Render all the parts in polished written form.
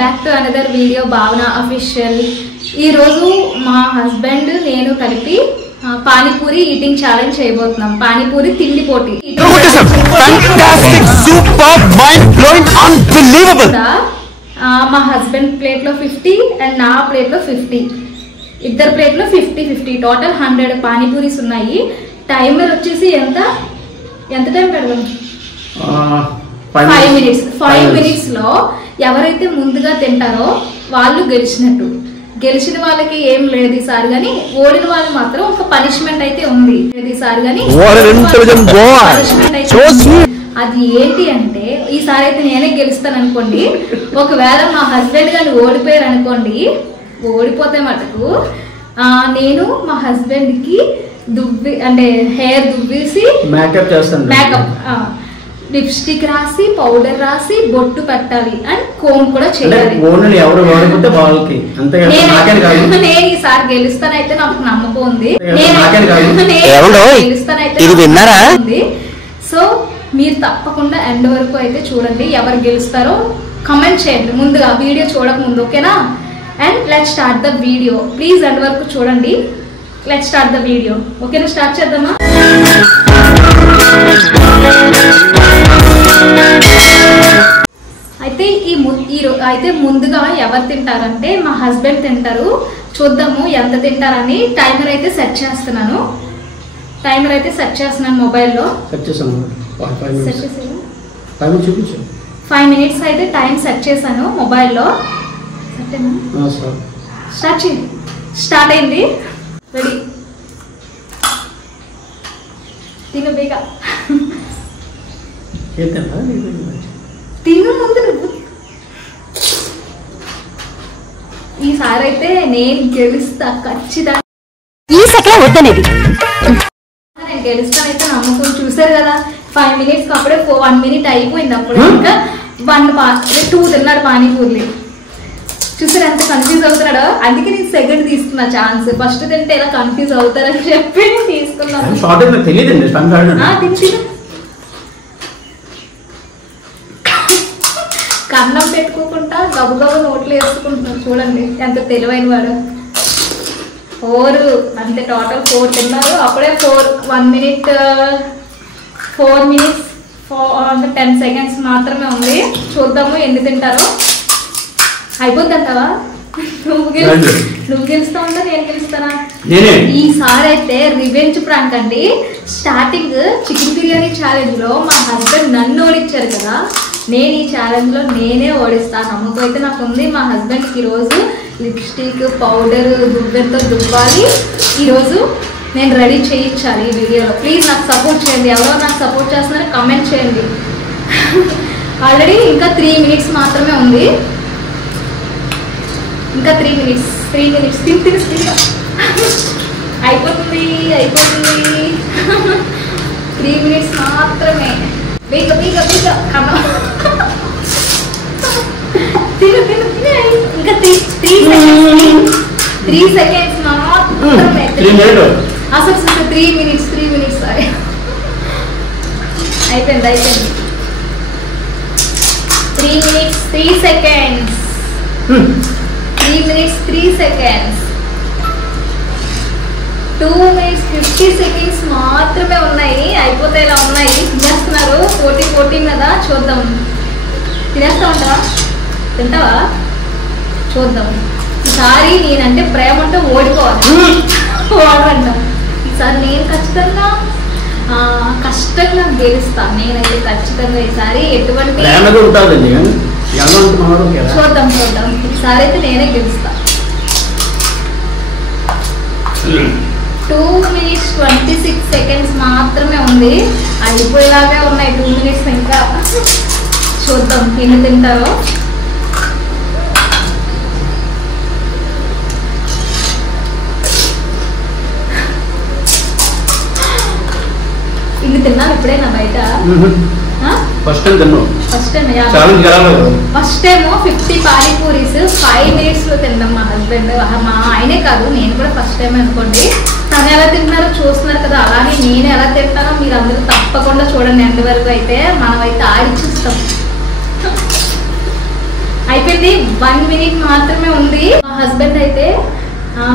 Back to another video భావన official. ఈరోజు మా హస్బెండ్ నేను కలిపి పానీపూరి ఈటింగ్ ఛాలెంజ్ చేయబోతున్నాం. పానీపూరి తిండి పోటీ. మా హస్బెండ్ ప్లేట్ లో 50 అండ్ నా ప్లేట్ లో 50, ఇద్దరు ప్లేట్ లో 50-50, టోటల్ 100 పానీపూరీస్ ఉన్నాయి. టైమర్ వచ్చేసి ఎంత టైం పెడదాం? 5 minutes. 5 minutes లో ఎవరైతే ముందుగా తింటారో వాళ్ళు గెలిచినట్టు. గెలిచిన వాళ్ళకి ఏం లేదు ఈసారి, కానీ ఓడిన వాళ్ళు మాత్రం ఒక పనిష్మెంట్ అయితే ఉంది ఈసారి, కానీ అది ఏంటి అంటే ఈసారి అయితే నేనే గెలుస్తాను అనుకోండి. ఒకవేళ మా హస్బెండ్ గాని ఓడిపోయారు అనుకోండి, ఓడిపోతే మటుకు నేను మా హస్బెండ్ కి అంటే హెయిర్ దువ్వేసి మేకప్ చేస్తాను. మేకప్, లిప్స్టిక్ రాసి, పౌడర్ రాసి, బొట్టు పెట్టాలి అండ్ కోమ్ కూడా చేయాలి. నేను ఈసారి గెలుస్తానైతే నాకు నమ్మకం ఉంది. సో మీరు తప్పకుండా ఎండ్ వరకు అయితే చూడండి. ఎవరు గెలుస్తారో కమెంట్ చేయండి ముందుగా, వీడియో చూడక ముందు, ఓకేనా? And let's start the video. Please end వరకు చూడండి. లెట్స్ స్టార్ట్ ద వీడియో, ఓకేనా? స్టార్ట్ చేద్దామా? అయితే ముందుగా ఎవరు తింటారంటే మా హస్బెండ్ తింటారు. చూద్దాము ఎంత తింటారని. టైమర్ అయితే సెట్ చేస్తున్నాను. మొబైల్లో. 5 minutes అయితే టైం సెట్ చేశాను మొబైల్లో. స్టార్ట్ అయింది. రెడీ? తిను బేగా, తిను ముందు నువ్వు. ఈసారి అయితే నేను గెలుస్తా ఖచ్చితంగా. నేను గెలుస్తానైతే నమ్మకం. చూసారు కదా 5 minutes అప్పుడే 1 minute అయిపోయింది. అప్పుడు ఇంకా 2 తిన్నాడు పానీపూరి. చూసారు ఎంత కన్ఫ్యూజ్ అవుతున్నాడో. అందుకే నేను సెకండ్ తీసుకున్నా ఛాన్స్. ఫస్ట్ తింటే ఎలా కన్ఫ్యూజ్ అవుతారని చెప్పి తీసుకున్నాను. కన్నం పెట్టుకోకుండా గబగబ నోట్లు వేసుకుంటున్నాడు. చూడండి ఎంత తెలివైన వాడు. 4 అంటే టోటల్ 4 తిన్నారు. అప్పుడే 1 minute 4 minutes 10 seconds మాత్రమే ఉంది. చూద్దాము ఎన్ని తింటారో. అయిపోతుంటావా? నువ్వు గెలుస్తా ఉంటా, నేను గెలుస్తానా? ఈసారి అయితే రివెంజ్ ప్రాంక్ అండి. స్టార్టింగ్ చికెన్ బిర్యానీ ఛాలెంజ్ లో మా హస్బెండ్ నన్ను ఓడించారు కదా, నేను ఈ ఛాలెంజ్ లో నేనే ఓడిస్తాను. నమ్మకం అయితే నాకు ఉంది. మా హస్బెండ్ కి ఈరోజు లిప్స్టిక్, పౌడర్, దువ్వెంతో దువ్వాలి. ఈరోజు నేను రెడీ చేయించాలి ఈ వీడియోలో. ప్లీజ్ నాకు సపోర్ట్ చేయండి. ఎవరో నాకు సపోర్ట్ చేస్తున్నారో కమెంట్ చేయండి. ఆల్రెడీ ఇంకా 3 minutes మాత్రమే ఉంది. ఇంకా 3 minutes. తిరిగి అయిపోతుంది. 3 minutes మాత్రమే. ఇంకా 3 seconds మాత్రమే. అసలు 3 minutes. సారీ, అయిపోయింది. 3 minutes 3 seconds. 3 minutes 3 seconds. 2 minutes 50 seconds మాత్రమే ఉన్నాయి. అయిపోతేలా ఉన్నాయి. తినేస్తున్నారు. 40 కదా. చూద్దాం. తినేస్తా ఉంటావా? తింటావా? చూద్దాం. ఈసారి నేనంటే ప్రేమ అంటే ఓడిపోవాలి. ఓడరంట. ఈసారి నేను కష్టంగా గెలుస్తాను. నేనైతే ఖచ్చితంగా ఈసారి ఎటువంటి చూద్దాం. ఈసారి అయితే నేనే గెలుస్తా. 2 minutes 26 seconds మాత్రమే ఉంది. అయిపోయేలాగే ఉన్నాయి 2 minutes. ఇంకా చూద్దాం ఎన్ని తింటారో. ఇన్ని తిన్నాను ఇప్పుడే నా బయట. ఫస్ట్ టైం 50 పానీపూరీస్ 5 minutes లో తిన్నాం. మా హస్బెండ్, మా ఆయనే కాదు నేను కూడా ఫస్ట్ టైం అనుకోండి. తను ఎలా తింటున్నారో చూస్తున్నారు కదా, అలానే నేను ఎలా తింటానో మీరు అందరూ తప్పకుండా చూడండి ఎండ్ వరకు. అయితే మనం అయితే ఆడిచ్చిస్తాం. అయిపోయింది. 1 minute మాత్రమే ఉంది. మా హస్బెండ్ అయితే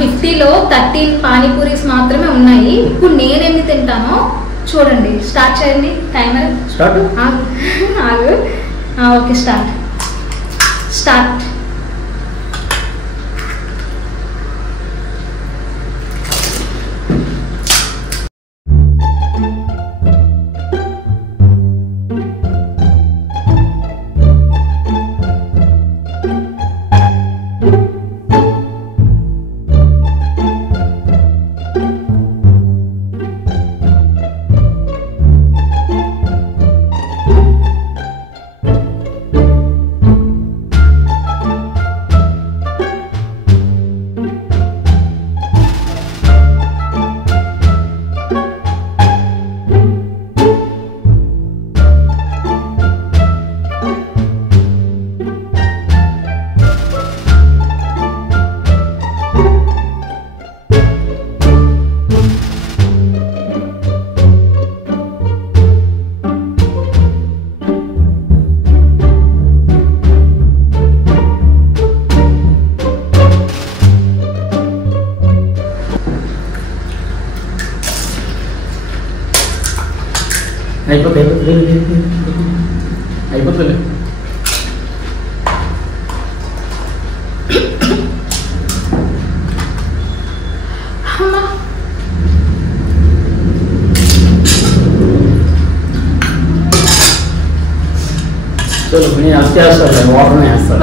50లో 13 పానీపూరీస్ మాత్రమే ఉన్నాయి. ఇప్పుడు నేను ఎన్ని తింటానో చూడండి. స్టార్ట్ చేయండి టైమర్. ఆగు. Okay start. అయిపోతుంది. చలో నేను అది చేస్తాను, వాటర్ వేస్తాను,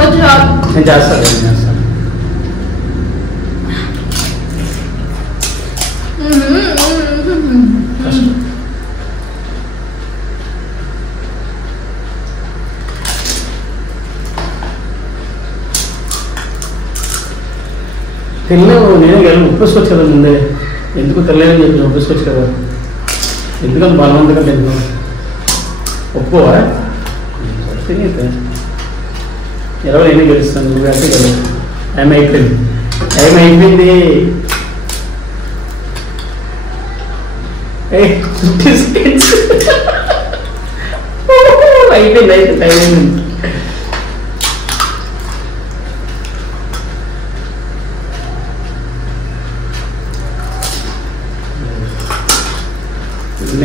నేను చేస్తాను. తెల్లవు నేనే వెళ్ళి ఒప్పేసుకోవచ్చు కదా ముందే. ఎందుకు తెల్లని చెప్పి ఒప్పేసుకోవచ్చు కదా. ఎందుకంటే బలవంతంగా తింటున్నావు. ఒప్పుకోవా? తినేస్తే 20 నేనే గెలుస్తాను, నువ్వు అంటే కదా. టైం అయిపోయింది. అయిపోయింది. అయితే టైం అయింది.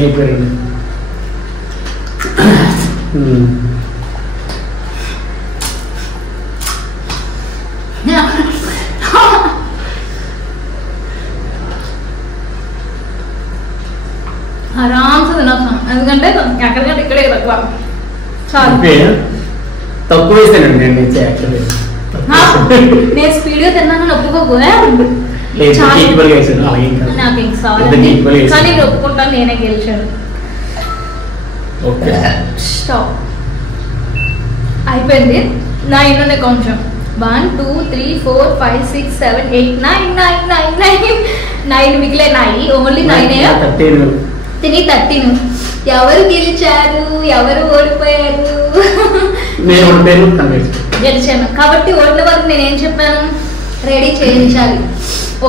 అయిపోయింది. ఆరామ్సే తినొచ్చు. ఎందుకంటే ఎక్కడికంటే ఇక్కడే తక్కువ. తక్కువ వేసానండి నేను యాక్చువల్లీ. నేను స్పీడ్గా తిన్నాను ఒప్పుకోకు. నాకు ఇంకా కానీ ఒప్పుకుంటాను, నేనే గెలిచాను. స్టాప్. అయిపోయింది. నా ఇంట్లోనే కొంచెం 1 2 3 4 5 6 7 8 9 మిగిలినాయి. ఓన్లీ 9 తిని 13. ఎవరు గెలిచారు, ఎవరు ఓడిపోయారు? గెలిచాను కాబట్టి ఓడిన వరకు నేనేం చెప్పాను, రెడీ చేయించాలి.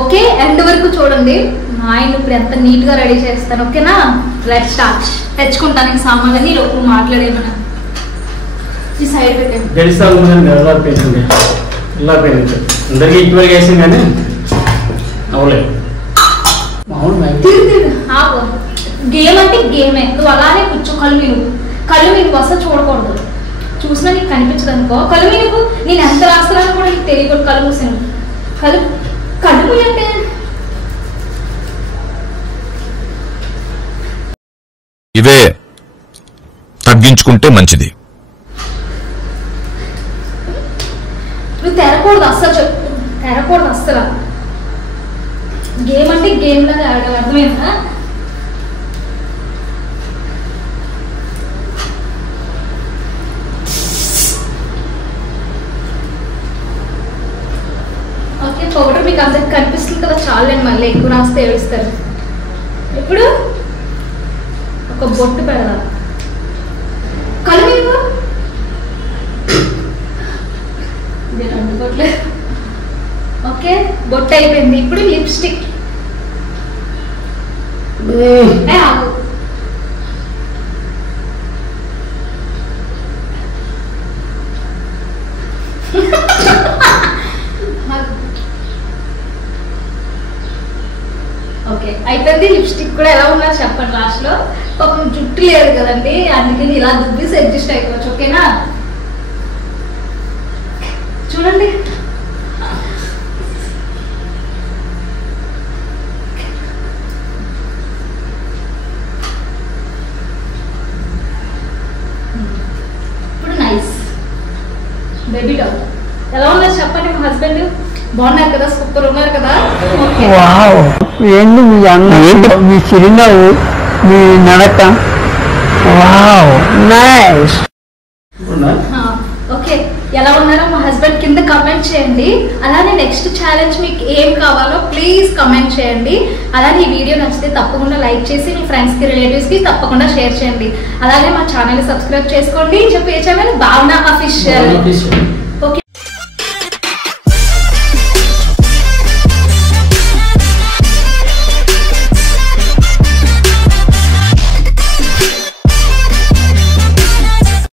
ఓకే, ఎండ్ వరకు చూడండి. మా ఆయన ఇప్పుడు ఎంత నీట్గా రెడీ చేస్తాను. ఓకేనా? Let's start. తెచ్చుకుంటాను సామాన్లు లోపు మాట్లాడేమన్నా. ఈ సైడ్ పెట్టండి. అందరికీ ఈక్వల్ చేసాం కానీ అవలేదు. గేమ్ అంటే గేమే. నువ్వు అలానే కూర్చో. కళ్ళు మీకు వస్తా చూడకూడదు. చూసినా నీకు కనిపించదు అనుకో. కళ్ళు మీకు నేను ఎంత రాస్తున్నానో కూడా నీకు తెలియకూడదు. కళ్ళు మూసాను. కళ్ళు అంటే ఇవే తగ్గించుకుంటే మంచిది. నువ్వు తెరకూడదు అస్సలు. చెప్పు, తెరకూడదు అస్సలు. గేమ్ అంటే గేమ్ లాగా ఆడాలి. అర్థమైందా? ఓకే, పౌడర్ మీకు అందరికి కనిపిస్తుంది కదా. చాలండి, మళ్ళీ ఎక్కువ రాస్తే ఏడుస్తారు. ఇప్పుడు ఒక బొట్టు పెడదాం. కళ్ళు మీకు అందుకోవట్లేదు. ఓకే, బొట్టు అయిపోయింది. ఇప్పుడు లిప్స్టిక్. కూడా ఎలా ఉన్నారు చెప్పండి లాస్ట్ లో. పాపం జుట్టు లేదు కదండి, అందుకని ఇలా దుబ్బేసి అడ్జస్ట్ అయిపోవచ్చు. ఓకేనా? చూడండి ఇప్పుడు నైస్ బేబీ డాల్. ఎలా ఉన్నారు చెప్పండి మా హస్బెండ్? బాగున్నారు కదా, సూపర్ ఉన్నారు కదా. వావ్, ఏంటి మీ అన్న, మీ చిరునవ్వు, మీ నడక, వావ్ నైస్. ఓకే, ఎలా ఉన్నారో మా హస్బెండ్ కింద కమెంట్ చేయండి. అలానే నెక్స్ట్ ఛాలెంజ్ మీకు ఏం కావాలో ప్లీజ్ కమెంట్ చేయండి. అలానే ఈ వీడియో నచ్చితే తప్పకుండా లైక్ చేసి మీ ఫ్రెండ్స్కి రిలేటివ్స్కి తప్పకుండా షేర్ చేయండి. అలాగే మా ఛానల్ సబ్స్క్రైబ్ చేసుకోండి. చెప్పి ఏ ఛానల్? భావన అఫీషియల్.